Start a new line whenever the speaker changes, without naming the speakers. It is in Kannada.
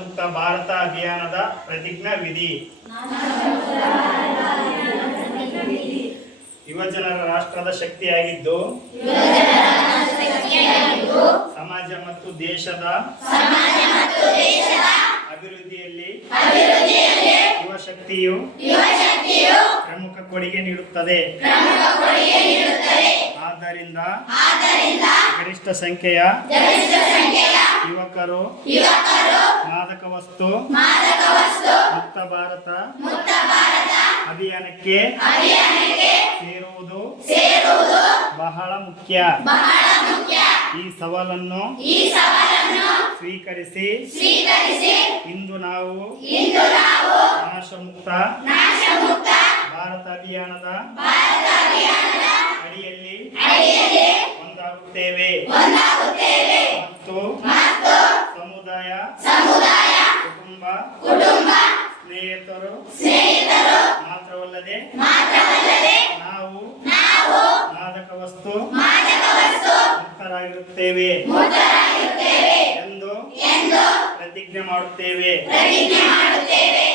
ಮುಕ್ತ ಭಾರತ ಅಭಿಯಾನದ ಪ್ರತಿಜ್ಞಾ ವಿಧಿ. ಯುವಜನರ ರಾಷ್ಟ್ರದ ಶಕ್ತಿಯಾಗಿದ್ದು, ಸಮಾಜ ಮತ್ತು ದೇಶದ ಅಭಿವೃದ್ಧಿಯಲ್ಲಿ ಯುವ ಶಕ್ತಿಯು ಪ್ರಮುಖ ಕೊಡುಗೆ ನೀಡುತ್ತದೆ. ಆದ್ದರಿಂದ ಗರಿಷ್ಠ ಸಂಖ್ಯೆಯ ಯುವಕರು ಮಾದಕ ವಸ್ತು ಮುಕ್ತ ಭಾರತ ಅಭಿಯಾನಕ್ಕೆ ಸೇರುವುದು ಬಹಳ ಮುಖ್ಯ. ಈ ಸವಾಲನ್ನು ಸ್ವೀಕರಿಸಿ ಇಂದು ನಾವು ನಾಶಮುಕ್ತ ಭಾರತ ಅಭಿಯಾನದ ಅಡಿಯಲ್ಲಿ ಒಂದಾಗುತ್ತೇವೆ. ಮತ್ತು ಸಮುದಾಯ ಸಮುದಾಯ ಕುಟುಂಬ ಕುಟುಂಬ ಸ್ನೇಹಿತರು ಸ್ನೇಹಿತರು ಮಾತ್ರವಲ್ಲದೆ ಮಾತ್ರವಲ್ಲದೆ ನಾವು ನಾವು ಮಾದಕ ವಸ್ತು ಮಾದಕ ವಸ್ತು ಮುಕ್ತರಾಗಿರುತ್ತೇವೆ ಎಂದು ಎಂದು ಪ್ರತಿಜ್ಞೆ ಮಾಡುತ್ತೇವೆ. ಪ್ರತಿಜ್ಞೆ ಮಾಡುತ್ತೇವೆ.